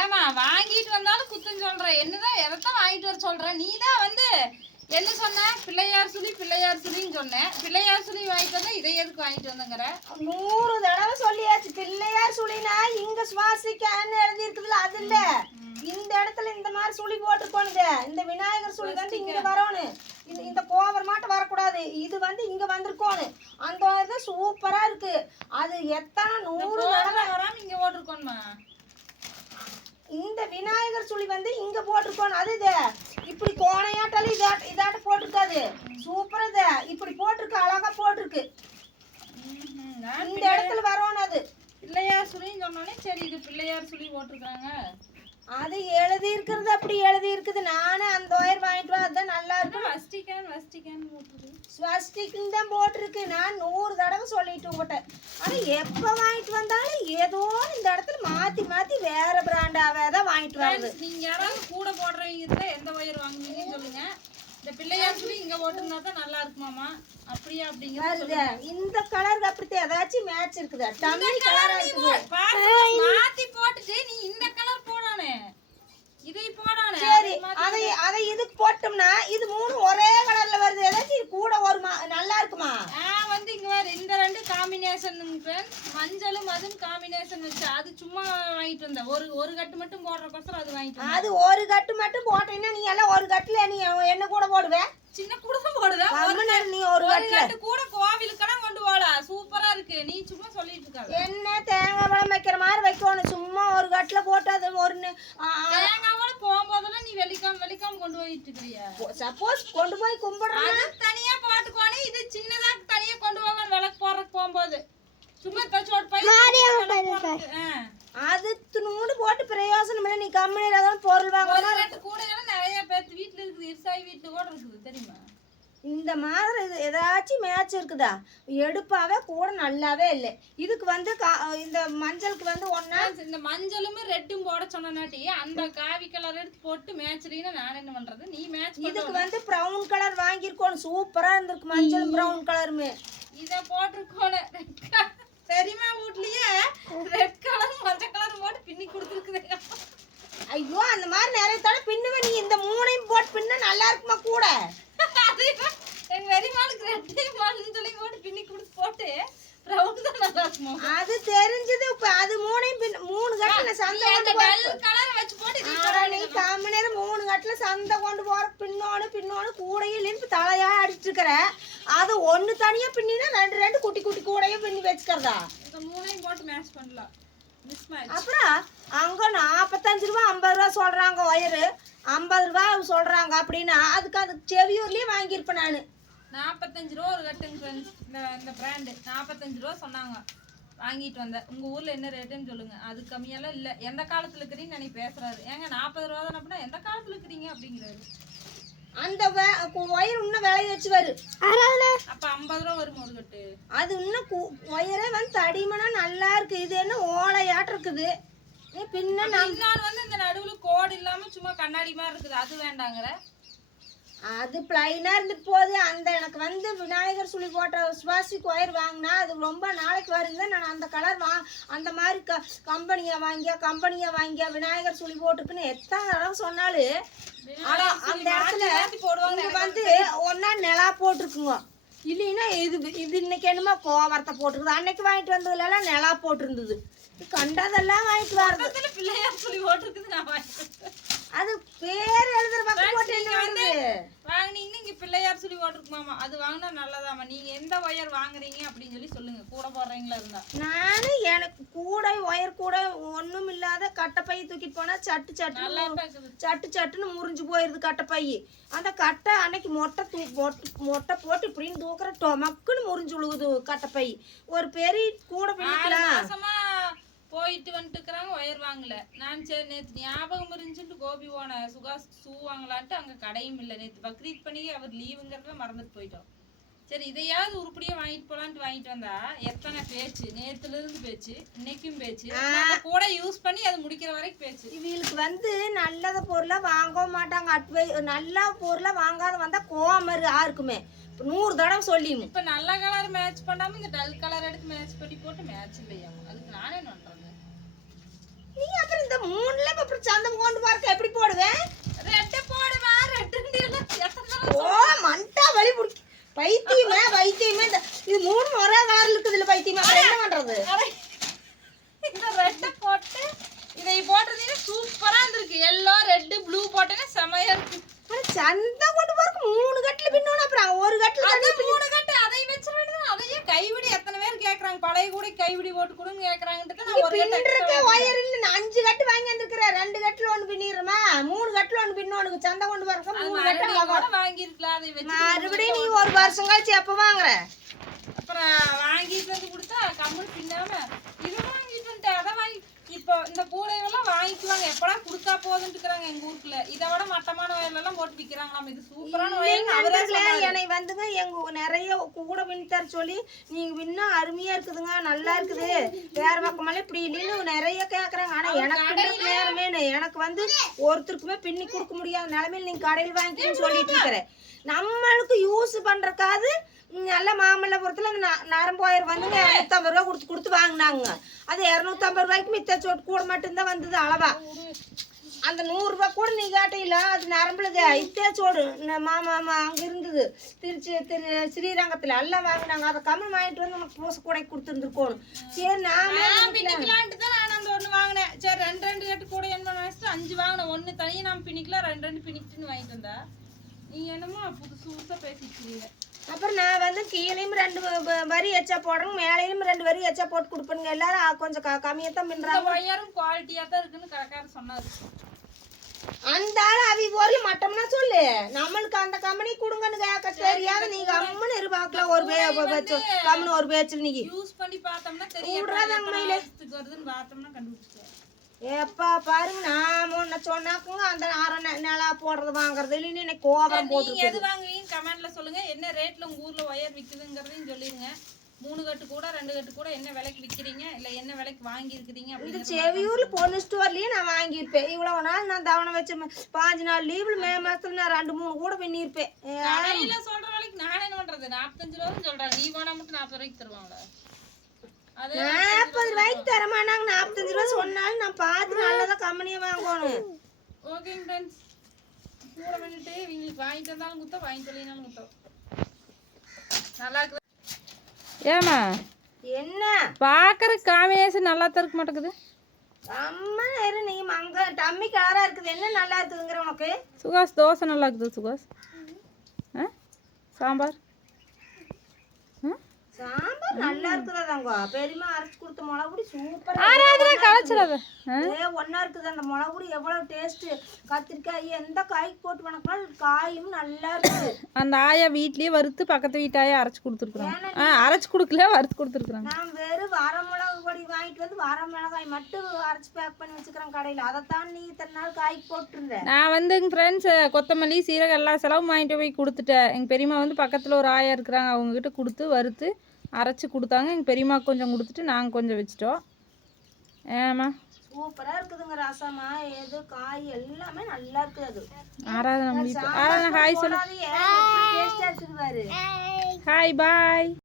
ஏமா வாங்கிட்டு வந்தாலும் குத்தம் சொல்ற, என்னதான் எதைத்தான் வாங்கிட்டு வர சொல்ற? நீ தான் வந்து என்ன சொன்ன? பிள்ளையார் சுழின்னு சொன்னேன். பிள்ளையார் சுழி வாங்கிட்டு வந்தா இதை எதுக்கு வாங்கிட்டு வந்தங்கிற? 100 தடவை சொல்லியாச்சு. பிள்ளையார் சுழினா இங்க சுவாசிக்கான்னு எழுதி இருக்குதுல, அது இல்ல. இந்த இடத்துல இந்த மாதிரி சுழி போட்டுருக்கோனுங்க. இந்த விநாயகர் சுழி வந்து இங்க வரணும். இந்த கோவர் மாட்டம் வரக்கூடாது. இது வந்து இங்க வந்திருக்கோனு. அந்த இது சூப்பரா இருக்கு. அது எத்தனை 100 தடவை வராம இங்க போட்டிருக்கோன்மா. இந்த விநாயகர் சுழி வந்து இங்க போட்டிருக்கோம். அது இது இப்படி கோணையாட்டாலும் இதாட்ட போட்டிருக்காது. சூப்பரா இது இப்படி போட்டிருக்கு, அழகா போட்டிருக்கு. இந்த இடத்துல வரணும். அது பிள்ளையார் சுழின்னு சொன்னோடனே சரி இது பிள்ளையார் சுழி போட்டிருக்காங்க. அது எழுதி இருக்கிறது அப்படி எழுதி இருக்குது. நானே அந்த ஒயர் வாங்கிட்டு வா, அதுதான் நல்லா இருக்கும். வஸ்டிகான் போட்டிருக்கு. ஸ்வஸ்டிக்னு தான் போட்டிருக்கு. நான் 100 தடவை சொல்லிட்டு உங்கள்கிட்ட. ஆனால் எப்போ வாங்கிட்டு வந்தாலும் ஏதோ இந்த இடத்துல மாற்றி மாற்றி வேற பிராண்டாவே தான் வாங்கிட்டு வருது. நீங்கள் யாராவது கூட போடுறவங்க இருந்தா எந்த ஒயர் வாங்குவீங்கன்னு சொல்லுங்க. இந்த பிள்ளையார் சுழி இங்கே போட்டிருந்தா தான் நல்லா இருக்குமாமா. அப்படியா? அப்படிங்கிறது இந்த கலருக்கு அப்படித்தான் ஏதாச்சும் மேட்ச் இருக்குதா? டம்மி கலரா இருக்குது. மாத்தி போட்டுட்டு நீ இந்த கலர் போடானே, இதை போடானே. சரி, அதை இதுக்கு போட்டோம்னா இது 3 ஒரே கலர்ல வருது. ஏதாச்சும் கூட வருமா? நல்லா இருக்குமா? வந்து இங்க வேற இந்த 2 காம்பினேஷன் ஃப்ரெண்ட்ஸ், மஞ்சளும் அதுவும் காம்பினேஷன் வச்சு அது சும்மா வாங்கிட்டு வந்த. ஒரு கட்டு மட்டும் போடுறதுக்கோசரம் அது வாங்கிட்டு. அது ஒரு கட்டு மட்டும் போட்டீங்கன்னா நீ எல்லாம் ஒரு கட்டுல நீ என்ன கூட போடுவே? சின்ன கூட தான் போடுவேன். நீ ஒரு கட்டு கூட கோவிலுக்கெல்லாம் கொண்டு போலாம். சூப்பரா இருக்கு. நீ சும்மா சொல்லிட்டு இருக்க. என்ன தேங்காய் பழம் வைக்கிற மாதிரி வைக்கணும். சும்மா ஒரு கட்டுல போட்டு அது ஒரு தேங்காய் பழம் போகும்போதெல்லாம் நீ வெள்ளிக்காம கொண்டு போயிட்டு இருக்கிறியா? சப்போஸ் கொண்டு போய் கும்பிடுறா தனியா போட்டுக்கோனே. இது சின்னதா தனியா கொண்டு போக விளக்கு போடுறதுக்கு போகும்போது சும்மா தச்சோட் பை அது துணூடு போட்டு பிரயோசனம் இல்லை. நீ கம்பெனியில தான் பொருள் வாங்கணும். கூட நிறைய பேர் வீட்டுல இருக்குது. இருசாய் வீட்டுல கூட இருக்குது தெரியுமா? இந்த மாதிரி இது ஏதாச்சும் மேட்ச் இருக்குதா? எடுப்பாவே கூட நல்லாவே இல்லை. இதுக்கு வந்து இந்த மஞ்சளுக்கு வந்து ஒன்னா இந்த மஞ்சளும் ரெட்டும் போட சொன்னாட்டி அந்த காவி கலர் எடுத்து போட்டு மேட்ச்றீங்கன்னா நான் என்ன பண்றது? நீ மேட்ச். இதுக்கு வந்து ப்ரௌன் கலர் வாங்கியிருக்கோம். சூப்பரா இருந்திருக்கு மஞ்சளும் ப்ரௌன் கலருமே. இதை போட்டிருக்கோம் தெரியுமா? வீட்லயே ரெட் கலர் மஞ்சள் கலர் போட்டு பின்னி கொடுத்துருக்குது. ஐயோ, அந்த மாதிரி நிறைய தடவை பின்னுவே. நீ இந்த 3ஐயும் போட்டு பின்ன நல்லா இருக்குமா கூட? எங்க வெறிமாளுக்கு ரெட்டையும் மஞ்சளையும் போட்டு பின்னி கொடுத்து போட்டு ப்ரௌன் தான் நல்லா இருக்குமா? அது தெரிஞ்சது. இப்ப அது 3ஐயும் 3 கட்டுல சந்தை கொண்டு கலரை வச்சு போட்டு நீ காம நேரம் 3 கட்டுல சந்தை கொண்டு போற பின்னோன்னு கூடையும் இல்லைன்னு தலையா அடிச்சுட்டு இருக்கிற. அது ஒண்ணு தனியா பின்னினா 2 குட்டி குட்டி கூடையும் பின்னி வச்சுக்கிறதா? இந்த 3ஐயும் போட்டு மேட்ச் பண்ணலாம். அப்புறம் அங்க 45 ரூபா 50 ரூபா சொல்றாங்க. ஒயரு 50 ரூபா சொல்றாங்க. அப்படின்னா அதுக்கு செவியூர்லயே வாங்கியிருப்பேன் நானு. 45 ரூபா ஒரு கட்டுங்க ஃப்ரெண்ட்ஸ். இந்த பிராண்டு 45 ரூபா சொன்னாங்க. வாங்கிட்டு வந்தேன். உங்க ஊர்ல என்ன ரேட்டுன்னு சொல்லுங்க. அது கம்மியெல்லாம் இல்லை. எந்த காலத்துல இருக்கிறீங்கன்னு நினைக்க பேசுறாரு. ஏங்க 40 ரூபா தானே அப்படின்னா எந்த காலத்துல இருக்கிறீங்க அப்படிங்கிறாரு. அந்த ஒயர் இன்னும் விலை வச்சு வரும். அப்ப 50 ரூபா வரும் ஒரு கட்டு. அது இன்னும் ஒயரே வந்து தடிமனா நல்லா இருக்கு. இது என்ன ஓலையாட்டு இருக்குது. பின்ன நான் வந்து இந்த நடுவுல கோடு இல்லாம சும்மா கண்ணாடி மாதிரி இருக்குது. அது வேண்டாங்கிற. அது பிளைனா இருந்துட்டு போகுது. அந்த எனக்கு வந்து விநாயகர் சுழி போட்ட சுவாசிக்கு ஒயர் வாங்கினா அது ரொம்ப நாளைக்கு வருங்க. நான் அந்த கலர் அந்த மாதிரி கம்பெனியா வாங்கியா விநாயகர் சுழி போட்டுருக்குன்னு எத்தனை தடவை சொன்னாலும் அந்த இடத்துல வந்து ஒன்னா நிலா போட்டிருக்குங்க. இல்லைன்னா இது இன்னைக்கு என்னமோ கோவரத்தை போட்டிருக்குது. அன்னைக்கு வாங்கிட்டு வந்ததுல எல்லாம் நிலா போட்டிருந்தது. கண்டதெல்லாம் வாங்கிட்டு வரது. பிள்ளையார் சொல்லி போட்டிருக்குது. நான் வாங்கிட்டு அது பேர் எழுதுற பக்கம் போட்டு என்ன வந்து வாங்கினீங்கன்னா இங்க பிள்ளையார் சொல்லி போட்டிருக்குமாமா. அது வாங்கினா நல்லதாமா. நீங்க எந்த ஒயர் வாங்குறீங்க அப்படின்னு சொல்லி சொல்லுங்க. கூட போடுறீங்களா இருந்தா. நானு எனக்கு கூட ஒயர் கூட ஒண்ணும் இல்லாத கட்டைப்பை தூக்கிட்டு போனா சட்டுன்னு முறிஞ்சு போயிருது கட்டைப்பை. அந்த கட்டை அன்னைக்கு மொட்டை போட்டு இப்படின்னு தூக்குற டொமக்குன்னு முறிஞ்சு விழுகுது கட்டைப்பை. ஒரு பெரிய கூட பின்னிக்கலாம். போயிட்டு வந்துட்டுக்கிறாங்க. ஒயர் வாங்கல. நான் சரி நேற்று ஞாபகம் இருந்துச்சுட்டு கோபி போன சுகாஸ் ஷூ வாங்கலான்ட்டு அங்கே கடையும் இல்லை. நேற்று பக்ரீத் பண்ணி அவர் லீவுங்கிறத மறந்துட்டு போயிட்டோம். சரி இதையாவது உருப்படியாக வாங்கிட்டு போகலான்ட்டு வாங்கிட்டு வந்தா எத்தனை பேச்சு. நேற்றுல இருந்து பேச்சு, இன்னைக்கும் பேச்சு. கூட யூஸ் பண்ணி அது முடிக்கிற வரைக்கும் பேச்சு. இவங்களுக்கு வந்து நல்லத பொருளை வாங்கவும் மாட்டாங்க. நல்ல பொருளை வாங்காத வந்தா கோமரு யாருக்குமே 100 தடவை சொல்லியும். இப்போ நல்ல கலர் மேட்ச் பண்ணாம இந்த டல் கலர் எடுத்து மேட்ச் பண்ணி போட்டு மேட்ச் இல்லையா? அதுக்கு நானே என்ன பண்றது? நீ அப்புறம் இந்த 3ல சந்தம் கொண்டு போறக்க எப்படி போடுவேன்? ரெட்டை போடுவா, ஓ மண்டா வலி புடி பைத்தியமே பைத்தியமே. இது 3 ஒரே கலர்ல இருக்குது. இல்ல பைத்தியமே அப்புறம் என்ன பண்றது? இந்த ரெட்டை போட்டு இதை போட்டதே சூப்பரா இருந்திருக்கு. எல்லோ ரெட் ப்ளூ போட்டேன்னா செமையா இருக்கு. சந்தம் கொண்டு போறக்கு 3 கட்டில பின்னணும். அப்புறம் ஒரு கட்டில அது 3 கட்டு அதை வச்ச வேண்டியது. அதையே கைவிடி எத்தனை பேர் கேக்குறாங்க, பழைய கூட கைவிடி போட்டு கொடுங்க கேக்குறாங்கன்ட்டு நான் ஒரு பின்னறக்க ஒயர் இல்ல. நான் 5 கட்டு வாங்கி வந்திருக்கிறேன். 2 கட்டில ஒன்னு பின்னிறமா, 3 கட்டில ஒன்னு பின்னணும். சந்தம் கொண்டு போறக்க 3 கட்டு வாங்கி இருக்கலாம். அதை வச்சு மறுபடியும் நீ ஒரு வருஷம் கழிச்சு எப்ப வாங்குற? அப்புறம் வாங்கிட்டு வந்து கொடுத்தா கம்மல் பின்னாம இதை வாங்கிட்டு வந்துட்டேன் அதை வாங்கி. இப்போ இந்த கூடையெல்லாம் வாங்கிக்குவாங்க, எப்படா கொடுத்தா போதுன்ட்டுக்கிறாங்க எங்க ஊருக்குள்ள. இதை விட மட்டமான வயர்லாம் போட்டு விற்கிறாங்க. நம்ம இது சூப்பரான வயர். என்னை வந்துங்க எங்க நிறைய கூட பின்னி தர சொல்லி நீங்க பின்னா அருமையா இருக்குதுங்க, நல்லா இருக்குது, வேற பக்கமெல்லாம் இப்படி இல்லைன்னு நிறைய கேக்குறாங்க. ஆனா எனக்கு நேரமே எனக்கு வந்து ஒருத்தருக்குமே பின்னி கொடுக்க முடியாத நிலைமையில நீங்க கடையில் வாங்கிக்கணும்னு சொல்லிட்டு இருக்கிறேன். நம்மளுக்கு யூஸ் பண்றக்காது நல்ல மாமல்லபுரத்துல அந்த நரம்பு ஒயர் வந்துங்க 250 ரூபா கொடுத்து வாங்கினாங்க. அது 250 ரூபாய்க்கு மித்த சோட்டு கூட மட்டும்தான் வந்தது அளவா. அந்த 100 ரூபாய் கூட நீ கேட்டீங்களா? அது நரம்புல இத்தே சோடு மாமா அங்க இருந்தது ஸ்ரீரங்கத்துல எல்லாம் வாங்கினாங்க. அதை கம்மல் வாங்கிட்டு வந்து நமக்கு பூசை கூட கொடுத்துருந்துருக்கோம். சரி நான் பின்னிக்கலான்ட்டு தான் நான் அந்த ஒன்று வாங்கினேன். சரி 2 கட்டு கூட என்ன நினைச்சிட்டு 5 வாங்கினேன். 1 தனியாக நான் பின்னிக்கலாம், 2 பின்னிக்கிட்டுன்னு வாங்கிட்டு வந்தா. நீ என்னமோ புதுசா பேசிக்கிறீங்க. அப்புறம் நான் வந்து கீழையும் 2 வரி எச்சா போடுறேன், மேலையும் 2 வரி எச்சா போட்டு கொடுப்பேனுங்க. எல்லாரும் கொஞ்சம் கம்மியாக தான் பின்னுறாங்க. ஒயரும் குவாலிட்டியாக தான் இருக்குன்னு கரெக்டாக சொன்னாரு. அந்த ஆள் அவி ஒரு மட்டம்னா சொல்லு, நம்மளுக்கு அந்த கம்பெனி கொடுங்கன்னு கேட்க தெரியாது. நீங்க அம்மன்னு எதிர்பார்க்கலாம். ஒரு கம்பெனி ஒரு பேச்சில் நீங்க யூஸ் பண்ணி பார்த்தோம்னா தெரியும் வருதுன்னு பார்த்தோம்னா கண்டுபிடிச்சேன். எப்பா பாருங்க, நான் முன்ன சொன்னாக்குங்க அந்த நிலா போடுறது வாங்குறது இல்லைன்னு இன்னைக்கு கோபம் போட்டு. எது வாங்குவீங்க கமெண்ட்ல சொல்லுங்க. என்ன ரேட்ல உங்க ஊர்ல ஒயர் விற்குதுங்கிறதையும் சொல்லிருங்க. 3 கட்டு கூட 2 கட்டு கூட என்ன விலைக்கு விற்கிறீங்க, இல்ல என்ன விலைக்கு வாங்கி இருக்கிறீங்க? இந்த செவியூர்ல பொண்ணு ஸ்டோர்லயே நான் வாங்கியிருப்பேன். இவ்வளவு நாள் நான் தவணை வச்ச 5 நாள் லீவ்ல மே மாசத்துல நான் 2-3 கூட பின்னிருப்பேன். கடையில சொல்ற விலைக்கு நான் என்ன பண்றது? 45 ரூபான்னு சொல்றாங்க. நீ போனா மட்டும் 40 ரூபாய்க்கு தருவாங்களா? 40 ரூபாய்க்கு தரமாட்டாங்க. 45 ரூபாய் சொன்னாலும் நான் பார்த்து நல்லதா கம்பெனியை வாங்கணும். ஓகேங்க ஃப்ரெண்ட்ஸ், கூட பண்ணிட்டு இவங்களுக்கு வாங்கிட்டு வந்தாலும் குத்தம், வாங்கிட்டு வரலைனாலும் குத்தம். நல்லா இருக்குது. ஏமா என்ன பாக்குற காம்பினேஷன் நல்லா தான் இருக்க மாட்டேங்குது. அம்மா நீ மங்க டம்மி கலரா இருக்குது. என்ன நல்லா இருக்குதுங்கிற உனக்கு? சுகாஸ் தோசை நல்லா இருக்குது. சுகாஸ் சாம்பார் சாம்பார் நல்லா இருக்குதாங்க. பெரியமா அரைச்சு கொடுத்த மிளகுடி சூப்பரா களைச்சிடாத ஒன்னா இருக்குது. அந்த மிளகுடி எவ்வளவு டேஸ்ட். கத்திரிக்காய் எந்த காய்க்கு போட்டு வணக்கினாலும் காயும் நல்லா இருக்குது. அந்த ஆயா வீட்லயே வறுத்து பக்கத்து வீட்டாயா அரைச்சு கொடுத்துருக்குறாங்க. அரைச்சு கொடுக்கல, வறுத்து கொடுத்துருக்குறாங்க. நான் வெறும் வர மிளகு பொடி வாங்கிட்டு வந்து வர மிளகாய் மட்டும் அரைச்சு பேக் பண்ணி வச்சுக்கிறேன் கடையில். அதைத்தான் நீ இத்தனை நாள் காய்க்கு போட்டுருந்தேன். நான் வந்து எங்கள் ஃப்ரெண்ட்ஸ் கொத்தமல்லி சீரகம் எல்லா செலவும் வாங்கிட்டு போய் கொடுத்துட்டேன். எங்கள் பெரியம்மா வந்து பக்கத்தில் ஒரு ஆயா இருக்கிறாங்க, அவங்கக்கிட்ட கொடுத்து வறுத்து அரைச்சி கொடுத்தாங்க. எங்கள் பெரியம்மாவுக்கு கொஞ்சம் கொடுத்துட்டு நாங்கள் கொஞ்சம் வச்சுட்டோம். ஏமா சூப்பராக இருக்குதுங்க. ரசமா எது காய் எல்லாமே நல்லா இருக்குது. அது ஆராதனை முடியும். ஆராதனை ஹாய் சொல்லு. டேஸ்டாக இருக்குது பாரு. Hi bye.